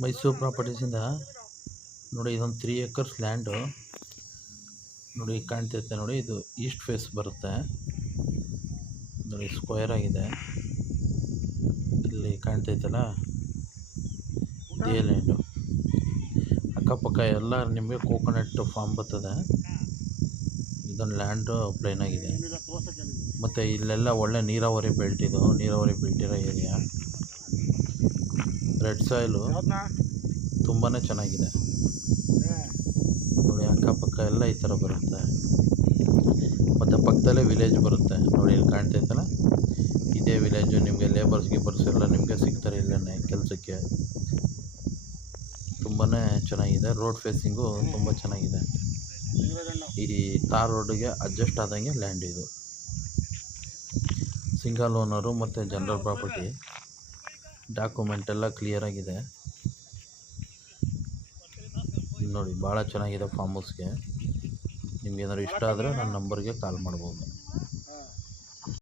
ಮೈಸೂರು ಪ್ರಾಪರ್ಟೀಸಿಂದ ನೋಡಿ, ಇದೊಂದು 3 acres land ನೋಡಿ, ಕಾಣ್ತೈತೆ ನೋಡಿ. ಇದು ಈಸ್ಟ್ ಫೇಸ್ ಬರುತ್ತೆ ನೋಡಿ, ಸ್ಕ್ವೇರ್ ಆಗಿದೆ. ಇಲ್ಲಿ ಕಾಣ್ತೈತಲ್ಲ, ಇದೇ ಲ್ಯಾಂಡು. ಅಕ್ಕಪಕ್ಕ ಎಲ್ಲ ನಿಮಗೆ ಕೋಕೋನಟ್ ಫಾರ್ಮ್ ಬರ್ತದೆ. ಇದೊಂದು ಲ್ಯಾಂಡು ಪ್ಲೇನ್ ಆಗಿದೆ. ಮತ್ತು ಇಲ್ಲೆಲ್ಲ ಒಳ್ಳೆ ನೀರಾವರಿ ಬೆಲ್ಟ್, ಇದು ನೀರಾವರಿ ಬೆಲ್ಟ್ ಇರೋ ಏರಿಯಾ. ರೆಡ್ ಸಾಯಿಲು ತುಂಬಾ ಚೆನ್ನಾಗಿದೆ ನೋಡಿ. ಅಕ್ಕಪಕ್ಕ ಎಲ್ಲ ಈ ಥರ ಬರುತ್ತೆ. ಮತ್ತು ಪಕ್ಕದಲ್ಲೇ ವಿಲೇಜ್ ಬರುತ್ತೆ ನೋಡಿ, ಇಲ್ಲಿ ಕಾಣ್ತೈತಲ್ಲ, ಇದೇ ವಿಲೇಜು. ನಿಮಗೆ ಲೇಬರ್ಸ್ ಗಿಬರ್ಸ್ ಎಲ್ಲ ನಿಮಗೆ ಸಿಗ್ತಾರೆ ಇಲ್ಲೇ ಕೆಲಸಕ್ಕೆ. ತುಂಬಾ ಚೆನ್ನಾಗಿದೆ. ರೋಡ್ ಫೇಸಿಂಗು ತುಂಬ ಚೆನ್ನಾಗಿದೆ. ಈ ತಾರ್ ರೋಡಿಗೆ ಅಡ್ಜಸ್ಟ್ ಆದಂಗೆ ಲ್ಯಾಂಡ್ ಇದು. ಸಿಂಗಲ್ ಓನರು ಮತ್ತು ಜನರಲ್ ಪ್ರಾಪರ್ಟಿ. ಡಾಕ್ಯುಮೆಂಟ್ ಎಲ್ಲ ಕ್ಲಿಯರಾಗಿದೆ ನೋಡಿ. ಭಾಳ ಚೆನ್ನಾಗಿದೆ ಫಾರ್ಮ್ ಹೌಸ್ಗೆ. ನಿಮ್ಗೆ ಏನಾದ್ರು ಇಷ್ಟ ಆದರೆ ನನ್ನ ನಂಬರ್ಗೆ ಕಾಲ್ ಮಾಡ್ಬೋದು.